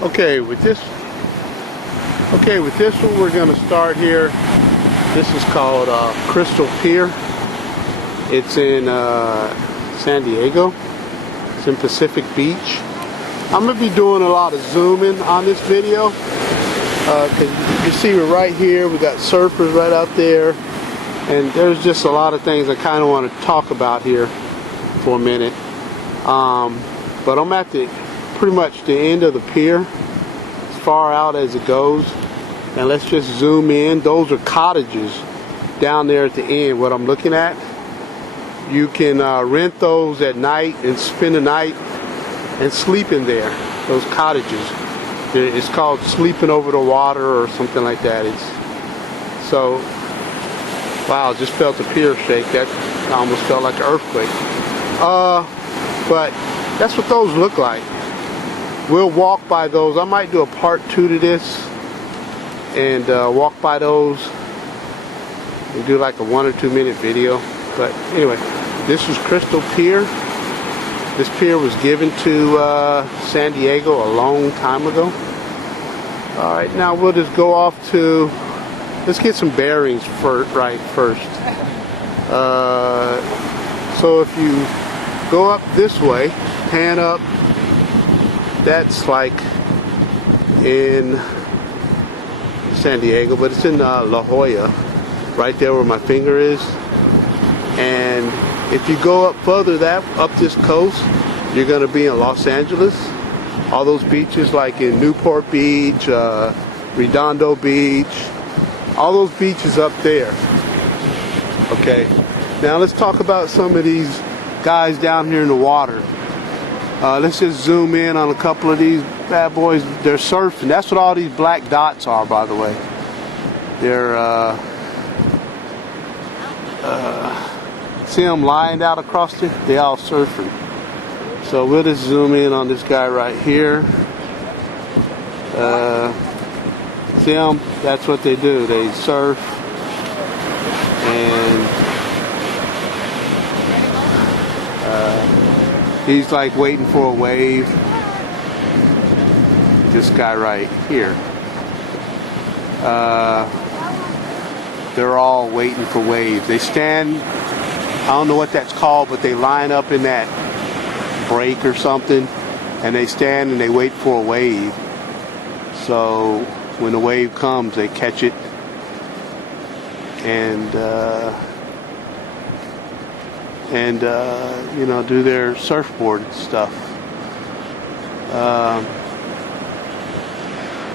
Okay, with this one we're going to start here. This is called Crystal Pier. It's in San Diego. It's in Pacific Beach. I'm going to be doing a lot of zooming on this video because you see we're right here. We got surfers right out there, and there's just a lot of things I kind of want to talk about here for a minute. But I'm at pretty much the end of the pier, as far out as it goes, and let's just zoom in. Those are cottages down there at the end. What I'm looking at, you can rent those at night and spend the night and sleep in there. Those cottages, it's called sleeping over the water or something like that. So wow, just felt the pier shake. That almost felt like an earthquake. But that's what those look like. We'll walk by those. I might do a part 2 to this and walk by those and do like a 1 or 2 minute video. But anyway, this is Crystal Pier. This pier was given to San Diego a long time ago. Alright, now we'll just go off to, let's get some bearings first. So if you go up this way, pan up, that's like in San Diego, but it's in La Jolla, right there where my finger is. And if you go up further up this coast, you're going to be in Los Angeles. All those beaches like in Newport Beach, Redondo Beach, all those beaches up there. Okay, now let's talk about some of these guys down here in the water. Let's just zoom in on a couple of these bad boys. They're surfing. That's what all these black dots are, by the way. They're see them lying out across there? They all surfing. So we'll just zoom in on this guy right here. See them? That's what they do. They surf. And he's like waiting for a wave. This guy right here. They're all waiting for waves. They stand, I don't know what that's called, but they line up in that break or something, and they stand and they wait for a wave. So when the wave comes, they catch it and you know, do their surfboard stuff.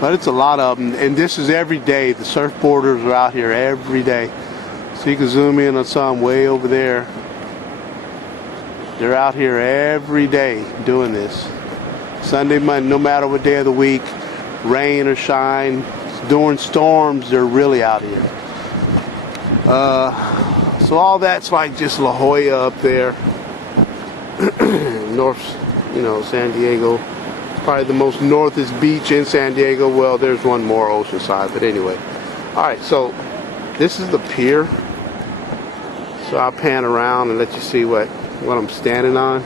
But it's a lot of them, and this is every day. The surfboarders are out here every day. So you can zoom in on some way over there. They're out here every day doing this. Sunday, Monday, no matter what day of the week, rain or shine, during storms, they're really out here. So all that's like just La Jolla up there, north, you know, San Diego. It's probably the most northest beach in San Diego. Well, there's one more, Oceanside, but anyway. All right, so this is the pier. So I'll pan around and let you see what I'm standing on.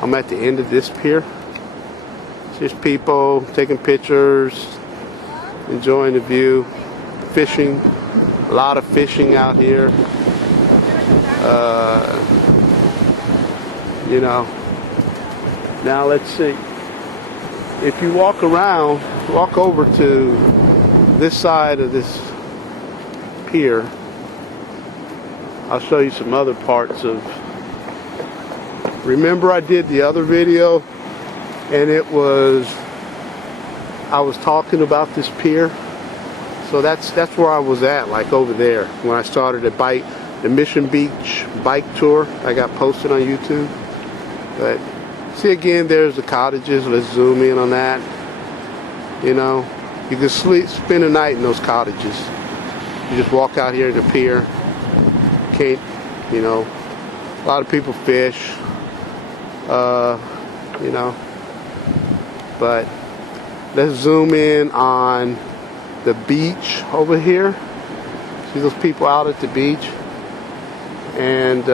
I'm at the end of this pier. It's just people taking pictures, enjoying the view, fishing. A lot of fishing out here. You know, now let's see. If you walk around, walk over to this side of this pier, I'll show you some other parts of. Remember I did the other video and I was talking about this pier. So that's where I was at, like over there when I started the Mission Beach bike tour. I got posted on YouTube. But see, again, there's the cottages. Let's zoom in on that. You know, you can spend a night in those cottages. You just walk out here to the pier. Can't, you know, a lot of people fish. You know, but let's zoom in on the beach over here. See those people out at the beach? And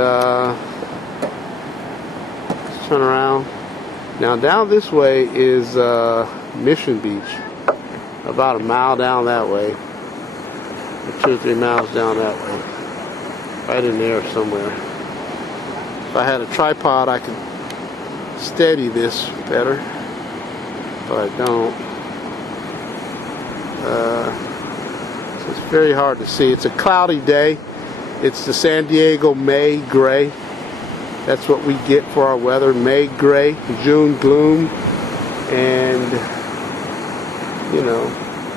let's turn around. Now down this way is Mission Beach, about a mile down that way, or 2 or 3 miles down that way, right in there somewhere. If I had a tripod, I could steady this better, but I don't. So it's very hard to see. It's a cloudy day. It's the San Diego May gray. That's what we get for our weather, May gray, June gloom, and you know,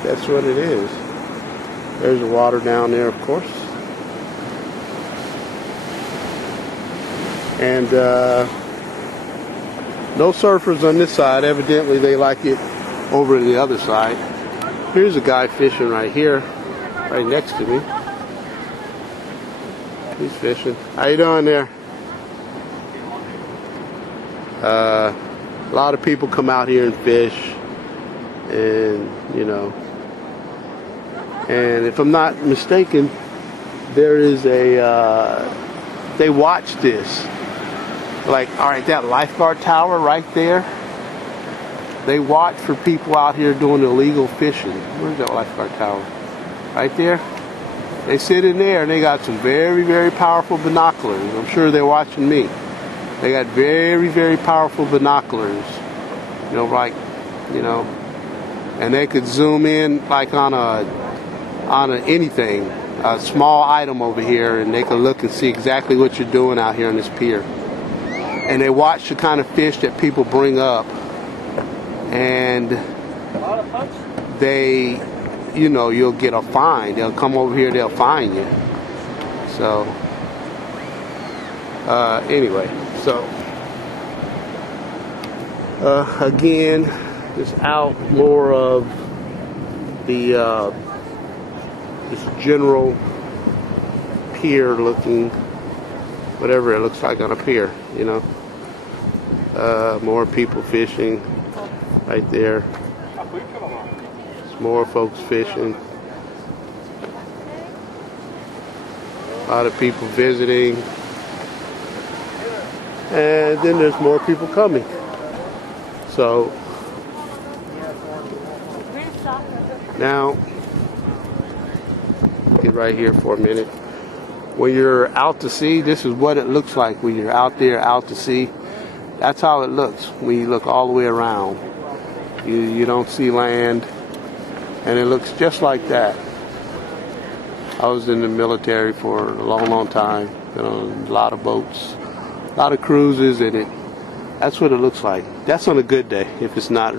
that's what it is. There's the water down there, of course. And no surfers on this side. Evidently they like it over on the other side. Here's a guy fishing right here, right next to me. He's fishing. How you doing there? A lot of people come out here and fish, and you know, and if I'm not mistaken, there is a they watch this, like, all right, that Lifeguard tower right there, they watch for people out here doing illegal fishing. Where's that Lifeguard tower? Right there. They sit in there and they got some very, very powerful binoculars. I'm sure they're watching me. They got very, very powerful binoculars, you know, like, you know, and they could zoom in like on anything, a small item over here, and they can look and see exactly what you're doing out here on this pier. And they watch the kind of fish that people bring up, and they, you know, you'll get a fine. They'll come over here, they'll fine you. So, anyway. So, again, just out more of the this general pier looking, whatever it looks like on a pier, you know. More people fishing right there. There's more folks fishing. A lot of people visiting. And then there's more people coming. So now, get right here for a minute. When you're out to sea, this is what it looks like when you're out there, out to sea. That's how it looks when you look all the way around. You don't see land, and it looks just like that. I was in the military for a long, long time. Been on a lot of boats. A lot of cruises, and that's what it looks like. That's on a good day. If it's not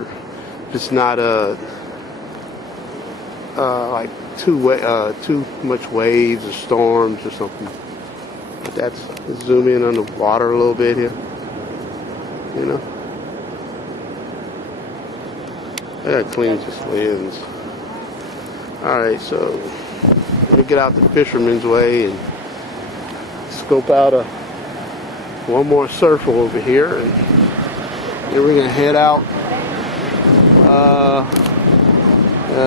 like too much waves or storms or something. But let's zoom in on the water a little bit here. You know, I gotta clean this lens. All right, so let me get out the fisherman's way and scope out one more surfer over here, and then we're gonna head out.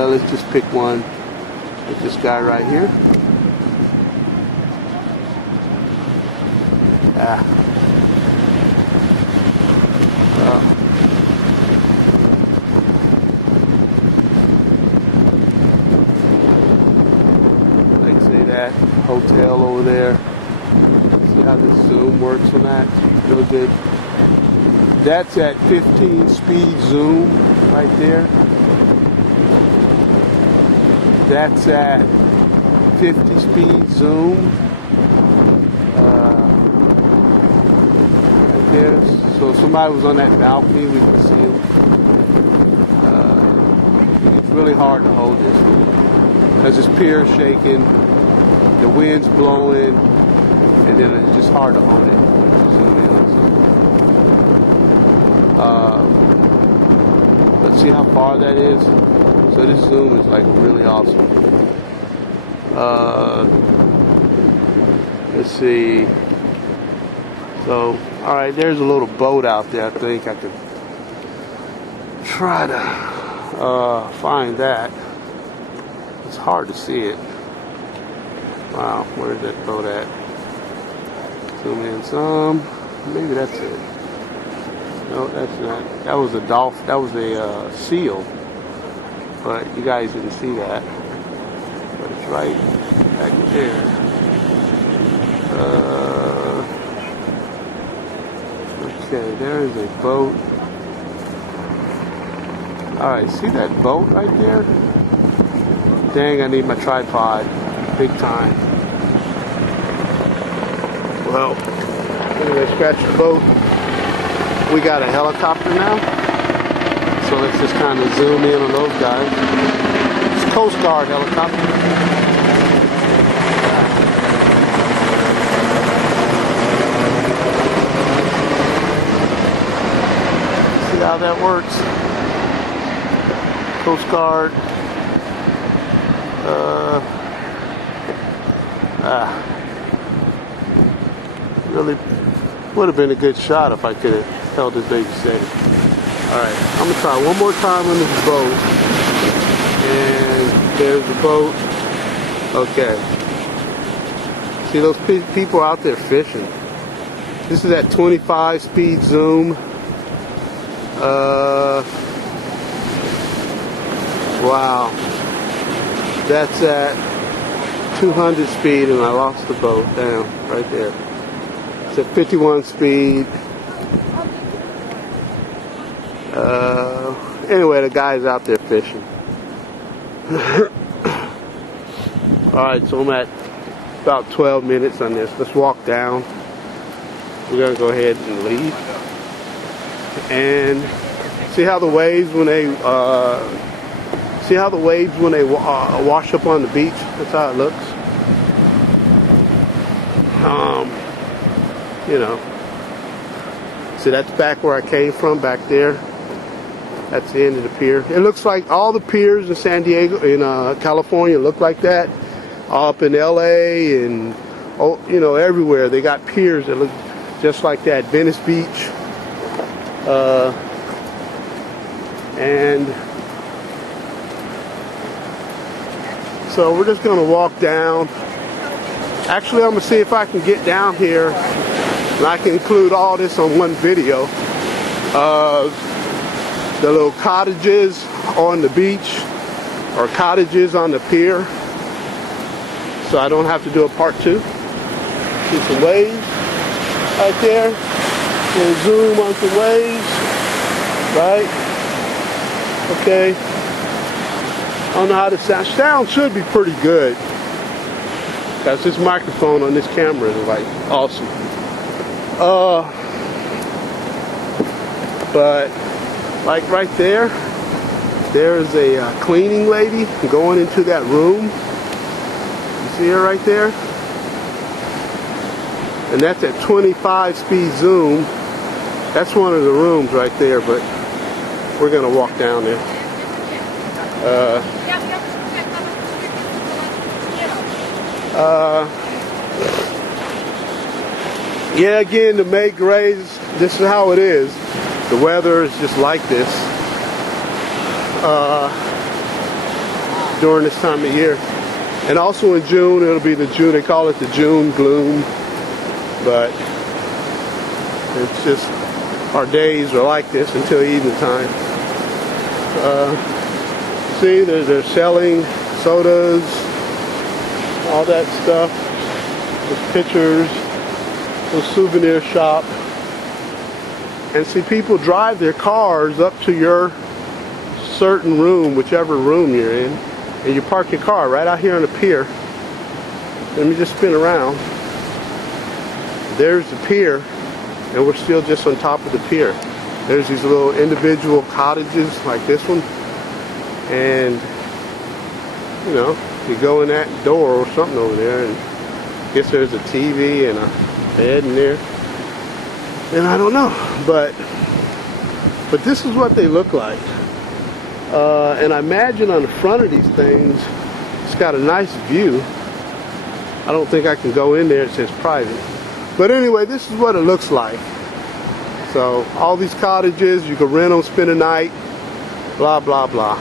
Let's just pick one with this guy right here. Like say that hotel over there. See how the zoom works on that? Real good. That's at 15 speed zoom right there. That's at 50 speed zoom. Right there. So if somebody was on that balcony, we could see them. It's really hard to hold this because this pier is shaking, the wind's blowing, and then it's just hard to hold it. Zoom in on something. Let's see how far that is. So this zoom is like really awesome. Let's see. So, all right, there's a little boat out there. I think I could try to find that. It's hard to see it. Wow, where's that boat at? Zoom in some. Maybe that's it. No, that's not. That was a dolphin. That was a seal. But you guys didn't see that. But it's right back there. Okay, there is a boat. Alright, see that boat right there? Dang, I need my tripod. Big time. Well, anyway, scratch the boat. We got a helicopter now. So let's just kind of zoom in on those guys. It's a Coast Guard helicopter. See how that works. Coast Guard. Really would have been a good shot if I could have held this baby steady. Alright, I'm going to try one more time on this boat. And there's the boat. Okay. See those people out there fishing. This is at 25 speed zoom. Wow. That's at 200 speed and I lost the boat down right there. It's at 51 speed. Anyway, the guy's out there fishing. Alright, so I'm at about 12 minutes on this. Let's walk down. We're going to go ahead and leave. And see how the waves when they wash up on the beach? That's how it looks. You know. See, that's back where I came from, back there. That's the end of the pier. It looks like all the piers in San Diego, in California, look like that. Up in LA and, you know, everywhere. They got piers that look just like that. Venice Beach. And so we're just going to walk down. Actually, I'm going to see if I can get down here. And I can include all this on one video. The little cottages on the beach or cottages on the pier. So I don't have to do a part 2. See some waves right there. We'll zoom on some waves. Right? Okay. I don't know how the sound should be pretty good. Because this microphone on this camera is like awesome. But like right there, there's a cleaning lady going into that room. You see her right there? And that's at 25 speed zoom. That's one of the rooms right there, but we're gonna walk down there. Yeah, again, the May grays, this is how it is. The weather is just like this during this time of year. And also in June, it'll be the June, they call it the June gloom. But it's just, our days are like this until evening time. See, they're selling sodas, all that stuff, with pictures, the souvenir shop. And see, people drive their cars up to your certain room, whichever room you're in, and you park your car right out here on the pier. Let me just spin around. There's the pier, and we're still just on top of the pier. There's these little individual cottages like this one, and you know, you go in that door or something over there, and I guess there's a TV and a bed in there. And I don't know, but this is what they look like. And I imagine on the front of these things, it's got a nice view. I don't think I can go in there, it says private. But anyway, this is what it looks like. So all these cottages, you can rent them, spend a night, blah, blah, blah.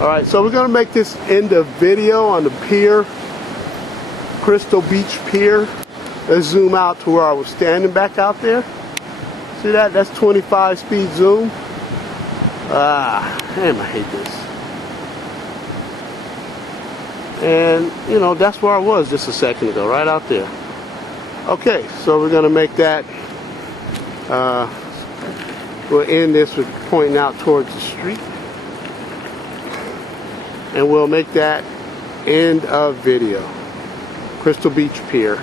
All right, so we're gonna make this end of video on the pier, Crystal Beach Pier. Let's zoom out to where I was standing back out there. See that? That's 25 speed zoom. Damn, I hate this. And, you know, that's where I was just a second ago, right out there. Okay, so we're going to make that, we'll end this with pointing out towards the street. And we'll make that end of video. Crystal Beach Pier.